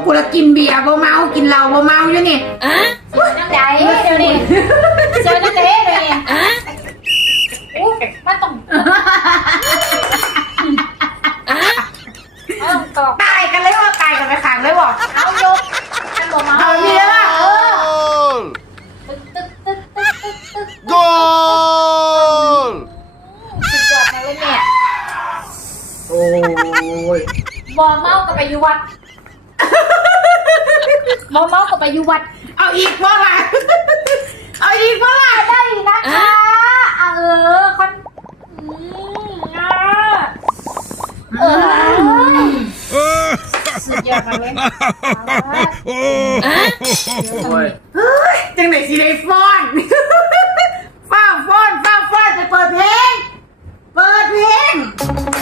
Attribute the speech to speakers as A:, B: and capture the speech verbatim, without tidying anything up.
A: กูละกินเบียร์บ่เมากินเหล้าบ่เมาอยู่นี่อ่ะ
B: น้ำใจเดี๋ยวนี้เจอน้ำใจเดี๋ยวนี้อ่ะอู้มันต้องเอาตอก
A: ตายกันเลยว่าตายกันไปขังเลยบอก
B: เอายกฉันบอกมา
A: เอามีแล้วเออ
B: ตึ๊กตึ๊กตึ๊กตึ๊กตึ๊กตึ๊ก
C: Gol!
B: สุดยอดมาเลยเนี่ย
A: โอ้ย
B: บอเมากับไปอยู่วัดบอเมากับไปอยู่วัด
A: เอาอีกบ่ล่ะเอาอีกบ่ล่ะ
B: ได้นะคะเออคนอืมอ่ะเออสุดยอดมาเลย
C: Oh!
A: โอ้ยเฮ้ยจังไหนสิได้ฟ้อนฟ้าฟ้อนฟ้าฟ้อนไปเปิดเพลงเปิดเพลง